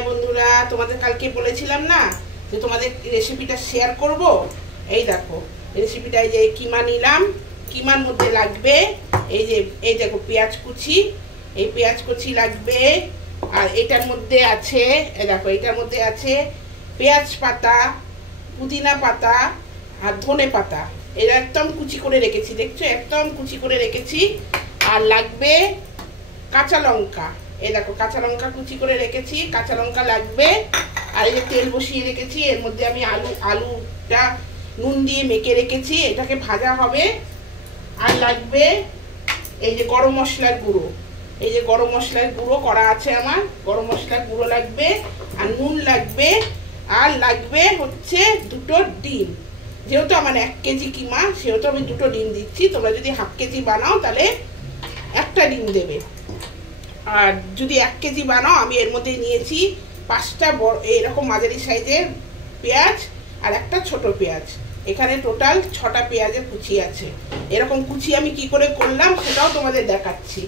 High বন্ধুরা, তোমাদের কালকে বলেছিলাম না যে তোমাদের রেসিপিটা শেয়ার করব। এই দেখো রেসিপিটা, এই যে কিমা নিলাম, কিমার মধ্যে লাগবে এই দেখো পেঁয়াজ কুচি, এই পেঁয়াজ কুচি লাগবে। আর এটার মধ্যে আছে, এই দেখো এটার মধ্যে আছে পেঁয়াজ পাতা, পুদিনা পাতা আর ধনে পাতা। এটা একদম কুচি করে রেখেছি, দেখছো একদম কুচি করে রেখেছি। আর লাগবে কাঁচা লঙ্কা, এই দেখো কাঁচা লঙ্কা কুচি করে রেখেছি, কাঁচা লঙ্কা লাগবে। আর এই যে তেল বসিয়ে রেখেছি, এর মধ্যে আমি আলুটা নুন দিয়ে মেখে রেখেছি, এটাকে ভাজা হবে। আর লাগবে এই যে গরম মশলার গুঁড়ো, এই যে গরম মশলার গুঁড়ো করা আছে আমার, গরম মশলার গুঁড়ো লাগবে। আর নুন লাগবে। আর লাগবে হচ্ছে দুটো ডিম। যেহেতু আমার 1 কেজি কিমা, সেহেতু আমি দুটো ডিম দিচ্ছি। তোমরা যদি হাফ কেজি বানাও তাহলে একটা ডিম দেবে। আর যদি 1 কেজি বানাও, আমি এর মধ্যে নিয়েছি 5টা বড় এরকম মাঝারি সাইজের পেঁয়াজ আর একটা ছোট পেঁয়াজ। এখানে টোটাল 6টা পেঁয়াজের কুচি আছে। এরকম কুচি আমি কি করে করলাম সেটাও তোমাদের দেখাচ্ছি।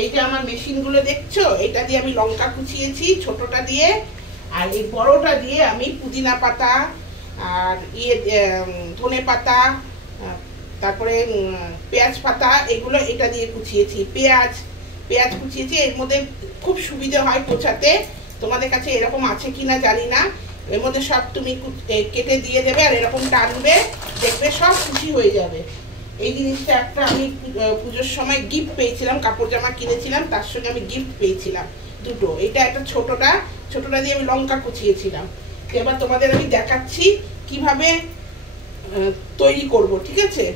এই যে আমার মেশিনগুলো দেখছো, এটা দিয়ে আমি লঙ্কা কুচিয়েছি ছোটটা দিয়ে। আর এই বড়টা দিয়ে আমি পুদিনা পাতা আর ধনে পাতা, তারপরে পেঁয়াজ পাতা, এগুলো এটা দিয়ে কুচিয়েছি। পেঁয়াজ কুচিয়েছি। এর মধ্যে খুব সুবিধা হয় কোচাতে। তোমাদের কাছে এরকম আছে কিনা জানি না। এর মধ্যে সব তুমি কেটে দিয়ে দেবে আর এরকম টানবে, দেখবে সব কুচি হয়ে যাবে। এই জিনিসটা একটা আমি পুজোর সময় গিফট পেয়েছিলাম, কাপড় জামা কিনেছিলাম, তার সঙ্গে আমি গিফট পেয়েছিলাম দুটো। এটা একটা ছোটটা দিয়ে আমি লঙ্কা কুচিয়েছিলাম। এবার তোমাদের আমি দেখাচ্ছি কিভাবে তৈরি করব, ঠিক আছে?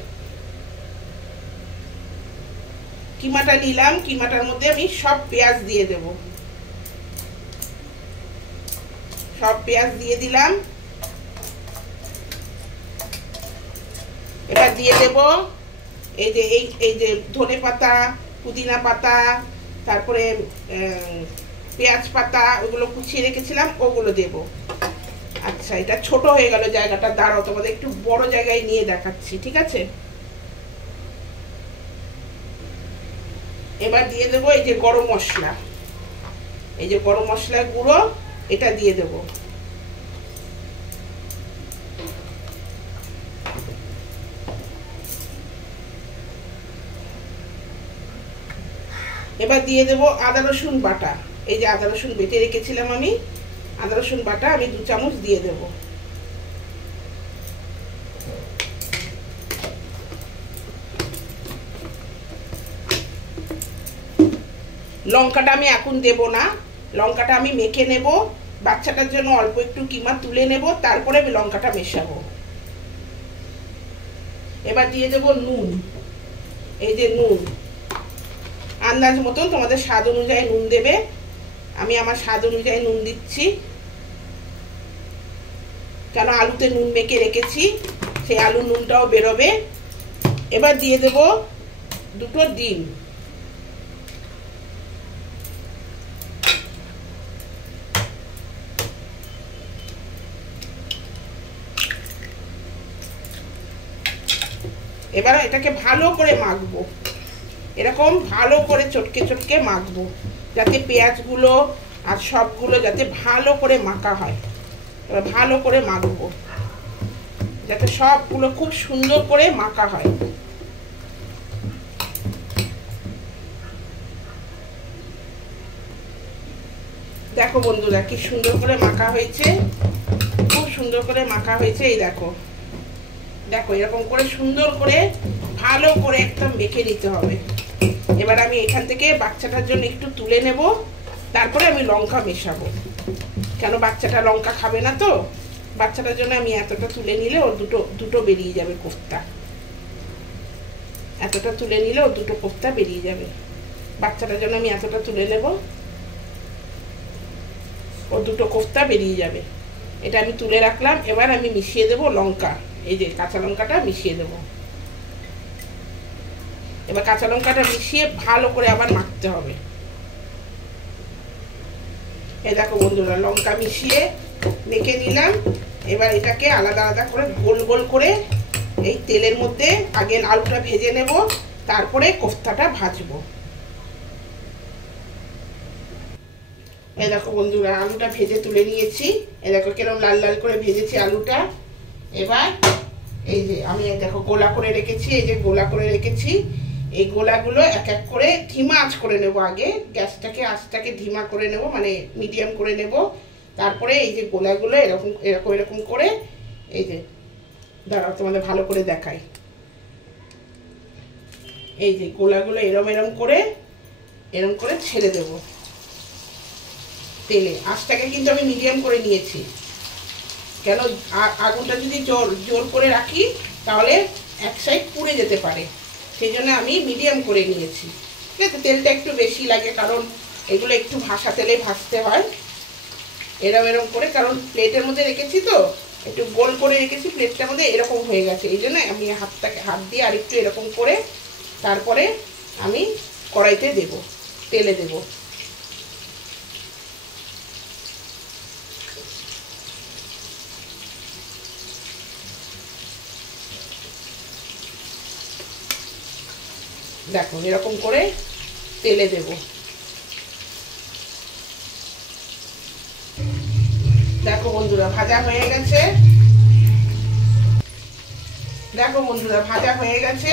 কিমাটা নিলাম, কিমাটার মধ্যে আমি সব পেঁয়াজ দিয়ে দেব, সব পেঁয়াজ দিয়ে দিলাম। এবার দিয়ে দেব এই যে ধনে পাতা, পুদিনা পাতা, তারপরে পেঁয়াজ পাতা, ওগুলো কুচিয়ে রেখেছিলাম, ওগুলো দেব। আচ্ছা, এটা ছোট হয়ে গেল জায়গাটা, দাঁড়াও তোমাদের একটু বড় জায়গায় নিয়ে দেখাচ্ছি, ঠিক আছে? এবার দিয়ে দেবো এই যে গরম মশলা, এই যে গরম মশলার গুঁড়ো, এটা দিয়ে দেব। এবার দিয়ে দেব আদা রসুন বাটা, এই যে আদা রসুন বেটে রেখেছিলাম আমি, আদা রসুন বাটা আমি 2 চামচ দিয়ে দেব। লঙ্কাটা আমি এখন দেব না, লঙ্কাটা আমি মেখে নেব। বাচ্চাটার জন্য অল্প একটু কিমা তুলে নেব, তারপরে আমি লঙ্কাটা মেশাবো। এবার দিয়ে দেব নুন, এই যে নুন আন্দাজ মতন, তোমাদের স্বাদ অনুযায়ী নুন দেবে। আমি আমার স্বাদ অনুযায়ী নুন দিচ্ছি, কেন আলুতে নুন মেখে রেখেছি, সেই আলুর নুনটাও বেরোবে। এবার দিয়ে দেব দুটো ডিম, এবার এটাকে ভালো করে মাখবো, এরকম ভালো করে চটকে মাখবো, যাতে পেঁয়াজগুলো আর সবগুলো যাতে ভালো করে মাখা হয়। এবার ভালো করে মাখবো, যাতে সবগুলো খুব সুন্দর করে মাখা হয়। দেখো বন্ধুরা কি সুন্দর করে মাখা হয়েছে, খুব সুন্দর করে মাখা হয়েছে। এই দেখো দেখো এরকম করে সুন্দর করে ভালো করে একদম মেখে নিতে হবে। এবার আমি এখান থেকে বাচ্চাটার জন্য একটু তুলে নেব, তারপরে আমি লঙ্কা মেশাবো, কেন বাচ্চাটা লঙ্কা খাবে না তো। বাচ্চাটার জন্য আমি এতটা তুলে নিলে ওর দুটো বেরিয়ে যাবে কোফতা, এতটা তুলে নিলে ওর দুটো কোফতা বেরিয়ে যাবে। বাচ্চাটার জন্য আমি এতটা তুলে নেব, ওর দুটো কোফতা বেরিয়ে যাবে। এটা আমি তুলে রাখলাম। এবার আমি মিশিয়ে দেব লঙ্কা, এই যে কাঁচা লঙ্কাটা মিশিয়ে দেব। এবার কাঁচা লঙ্কাটা মিশিয়ে ভালো করে আবার মাখতে হবে। এই দেখো বন্ধুরা লঙ্কা মিশিয়ে মেখে নিলাম। এবার এটাকে আলাদা আলাদা করে গোল গোল করে এই তেলের মধ্যে আগে আলুটা ভেজে নেব, তারপরে কোফতাটা ভাজবো। এই দেখো বন্ধুরা, আলুটা ভেজে তুলে নিয়েছি। এই দেখো কিরকম লাল লাল করে ভেজেছি আলুটা। এবার এই যে আমি দেখো গোলা করে রেখেছি, এই যে গোলা করে রেখেছি। এই গোলাগুলো এক এক করে ধিমা আঁচ করে নেব। আগে আঁচটাকে ধিমা করে নেব, মানে মিডিয়াম করে নেব। তারপরে এই যে গোলাগুলো এরকম এরকম এরকম করে, এই যে দাঁড়াও তোমাদের ভালো করে দেখাই। এই যে গোলাগুলো এরম এরম করে ছেড়ে দেব তেলে। আঁচটাকে কিন্তু আমি মিডিয়াম করে নিয়েছি, কেন আগুনটা যদি জোর করে রাখি তাহলে এক সাইড পুড়ে যেতে পারে, সেই জন্য আমি মিডিয়াম করে নিয়েছি। ঠিক আছে, তেলটা একটু বেশি লাগে কারণ এগুলো একটু ভাসা তেলে ভাজতে হয়। এরম করে, কারণ প্লেটের মধ্যে রেখেছি তো, একটু গোল করে রেখেছি প্লেটটার মধ্যে, এরকম হয়ে গেছে। এই জন্য আমি হাত দিয়ে আরেকটু এরকম করে তারপরে আমি কড়াইতে দেব, তেলে দেব। দেখো এরকম করে তেলে দেব। দেখো বন্ধুরা ভাজা হয়ে গেছে। দেখো বন্ধুরা ভাজা হয়ে গেছে।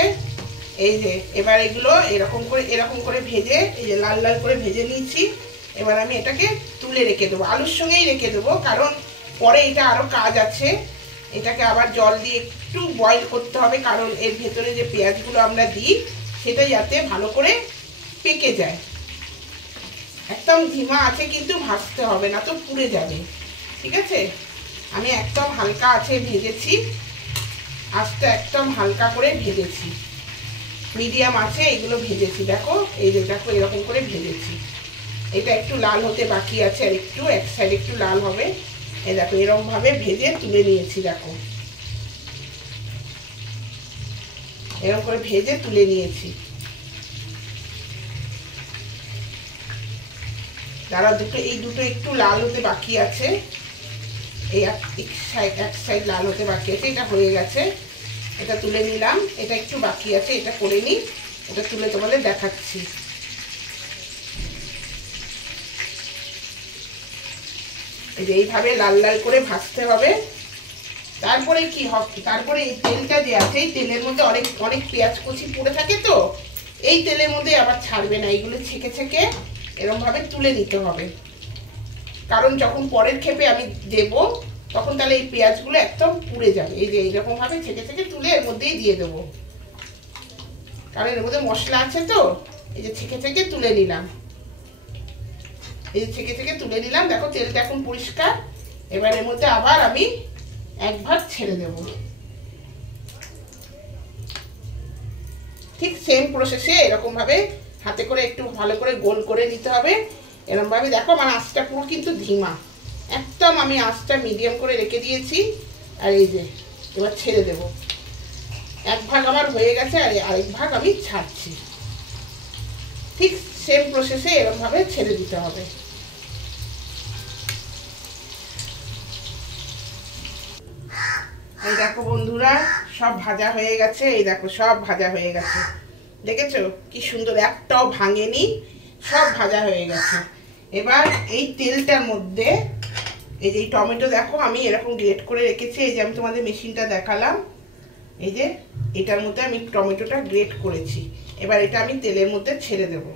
এই যে এবার এগুলো এরকম করে ভেজে, এই যে লাল লাল করে ভেজে নিয়েছি। এবার আমি এটাকে তুলে রেখে দেবো, আলুর সঙ্গেই রেখে দেবো, কারণ পরে এটা আরো কাজ আছে। এটাকে আবার জল দিয়ে একটু বয়েল করতে হবে, কারণ এর ভেতরে যে পেঁয়াজগুলো আমরা দিই সেটা যাতে ভালো করে পেকে যায়। একদম ধিমা আছে কিন্তু ভাজতে হবে, না তো পুড়ে যাবে। ঠিক আছে, আমি একদম হালকা আছে ভেজেছি, আঁচটা একদম হালকা করে ভেজেছি, মিডিয়াম আছে এগুলো ভেজেছি। দেখো এই যে দেখো এরকম করে ভেজেছি। এটা একটু লাল হতে বাকি আছে, আর একটু এক সাইড একটু লাল হবে। এই দেখো এরকম ভাবে ভেজে তুলে নিয়েছি। দেখো এরকম করে ভেজে তুলে নিয়েছি। দাঁড়া, এই দুটো একটু লাল হতে বাকি আছে, এই এক সাইড লাল হতে বাকি আছে। এটা হয়ে গেছে, এটা তুলে নিলাম। এটা একটু বাকি আছে, এটা করে নিই, এটা তুলে তোমাদের দেখাচ্ছি। এই যে এইভাবে লাল লাল করে ভাজতে হবে। তারপরে কি হবে, তারপরে এই তেলটা যে আছে, এই তেলের মধ্যে অনেক অনেক পেঁয়াজ কুচি পড়ে থাকে, তো এই তেলের মধ্যে আবার ছাড়বে না, এইগুলো ছেঁকে ছেঁকে এরকম ভাবে তুলে নিতে হবে। কারণ যখন পরের ক্ষেপে আমি দেব তখন তাহলে এই পেঁয়াজগুলো একদম পুড়ে যাবে। এই যে এইরকম ভাবে ছেঁকে ছেঁকে তুলে এর মধ্যেই দিয়ে দেবো, কারণ এর মধ্যে মশলা আছে তো। এই যে ছেঁকে ছেঁকে তুলে নিলাম, এই যে ছেঁকে ছেঁকে তুলে নিলাম। দেখো তেলটা এখন পরিষ্কার। এবার এর মধ্যে আবার আমি এক ভাগ ছেড়ে দেব। ঠিক সেম প্রসেসে এরকম ভাবে হাতে করে একটু ভালো করে গোল করে নিতে হবে। এরকম ভাবে দেখো আমার আঁচটা পুরো কিন্তু ধিমা, একদম আমি আঁচটা মিডিয়াম করে রেখে দিয়েছি। আর এই যে এবার ছেড়ে দেব। এক ভাগ আমার হয়ে গেছে, আর আরেক ভাগ আমি ছাড়ছি। ঠিক সেম প্রসেসে এরকম ভাবে ছেড়ে দিতে হবে। এই দেখো বন্ধুরা সব ভাজা হয়ে গেছে। এই দেখো সব ভাজা হয়ে গেছে, দেখেছো কি সুন্দর, একটাও ভাঙেনি, সব ভাজা হয়ে গেছে। এবার এই তেলটার মধ্যে এই যে টমেটো দেখো আমি এরকম গ্রেট করে রেখেছি, এই যে আমি তোমাদের মেশিনটা দেখালাম, এই যে এটার মধ্যে আমি টমেটোটা গ্রেট করেছি। এবার এটা আমি তেলের মধ্যে ছেড়ে দেব।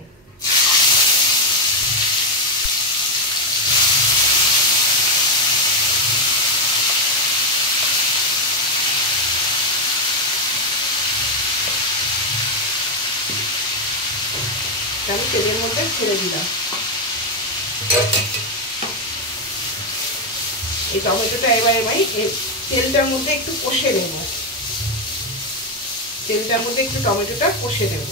আমি তেলের মধ্যে ছেড়ে দিলাম। এই টমেটোটা এবার আমি তেলটার মধ্যে একটু কষে নেব, তেলটার মধ্যে একটু টমেটোটা কষে নেব।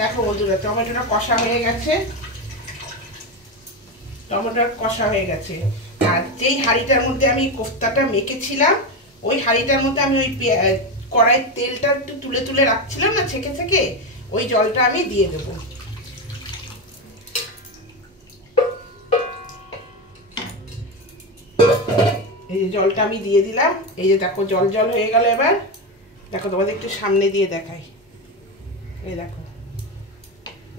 দেখো বন্ধুরা টমেটোটা কষা হয়ে গেছে, টমেটোটা কষা হয়ে গেছে। আর যেই হাঁড়িটার মধ্যে আমি কোফতাটা মেখেছিলাম, ওই হাঁড়িটার মধ্যে আমি ওই কড়াইয়ের তেলটা একটু তুলে তুলে রাখছিলাম না ছেঁকে ছেঁকে, ওই জলটা আমি দিয়ে দেবো। এই যে জলটা আমি দিয়ে দিলাম, এই যে দেখো জল জল হয়ে গেল। এবার দেখো তোমাদের একটু সামনে দিয়ে দেখাই, এই দেখো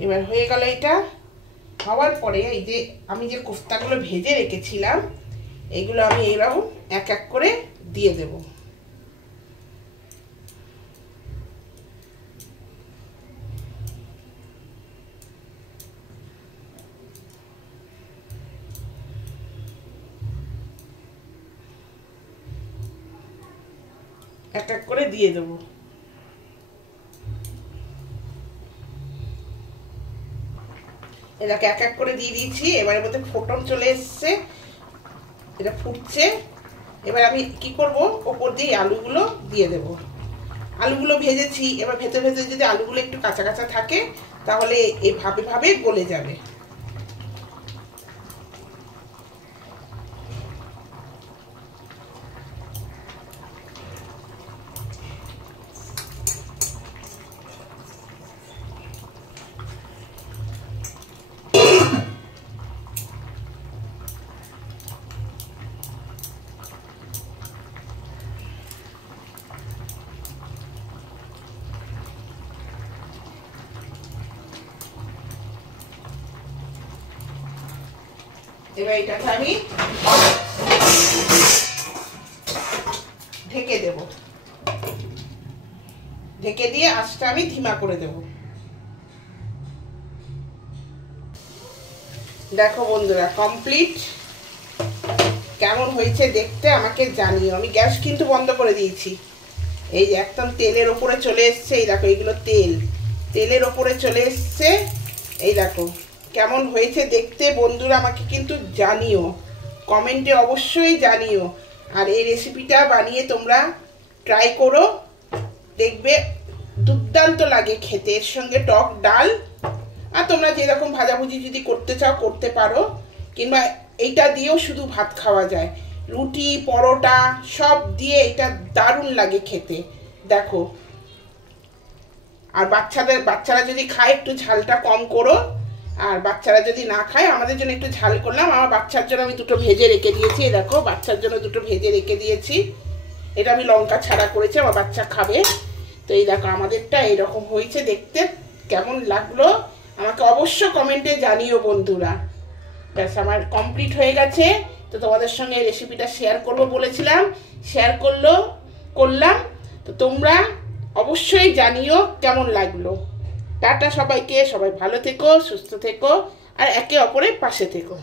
এবার হয়ে গেল। এটা হওয়ার পরে এই যে আমি যে কোফতাগুলো ভেজে রেখেছিলাম এইগুলো আমি এরকম এক এক করে দিয়ে দেব। এক এক করে দিয়ে দেবো। এটাকে এক এক করে দিয়ে দিয়েছি। এবারের মধ্যে ফোটন চলে এসছে, এটা ফুটছে। এবার আমি কি করব, ওপর দিয়ে আলুগুলো দিয়ে দেব। আলুগুলো ভেজেছি, এবার ভেতরে ভেতরে যদি আলুগুলো একটু কাঁচা কাঁচা থাকে তাহলে এই ভাবে ভাবে গলে যাবে। এবার এটাকে আমি ঢেকে দেব, ঢেকে দিয়ে আঁচটা আমি ধিমা করে দেব। দেখো বন্ধুরা কমপ্লিট। কেমন হয়েছে দেখতে আমাকে জানিও। আমি গ্যাস কিন্তু বন্ধ করে দিয়েছি। এই যে একদম তেলের ওপরে চলে এসছে, এই দেখো এইগুলো তেলের ওপরে চলে এসছে। এই দেখো কেমন হয়েছে দেখতে বন্ধুরা আমাকে কিন্তু জানিও, কমেন্টে অবশ্যই জানিও। আর এই রেসিপিটা বানিয়ে তোমরা ট্রাই করো, দেখবে দুর্দান্ত লাগে খেতে। এর সঙ্গে টক ডাল, আর তোমরা যেরকম ভাজাভুজি যদি করতে চাও করতে পারো, কিংবা এইটা দিয়েও শুধু ভাত খাওয়া যায়, রুটি পরোটা সব দিয়ে এটা দারুণ লাগে খেতে। দেখো, আর বাচ্চারা যদি খায় একটু ঝালটা কম করো, আর বাচ্চারা যদি না খায় আমাদের জন্য একটু ঝাল করলাম। আমার বাচ্চার জন্য আমি দুটো ভেজে রেখে দিয়েছি। দেখো বাচ্চার জন্য দুটো ভেজে রেখে দিয়েছি। এটা আমি লঙ্কা ছাড়া করেছি, আমার বাচ্চা খাবে। তো এই দেখো আমাদেরটা এইরকম হয়েছে দেখতে। কেমন লাগলো আমাকে অবশ্য কমেন্টে জানিও বন্ধুরা। ব্যাস আমার কমপ্লিট হয়ে গেছে। তো তোমাদের সঙ্গে রেসিপিটা শেয়ার করব বলেছিলাম, শেয়ার করলাম। তো তোমরা অবশ্যই জানিও কেমন লাগলো। টাটা সবাইকে, সবাই ভালো থেকো, সুস্থ থেকো, আর একে অপরের পাশে থেকো।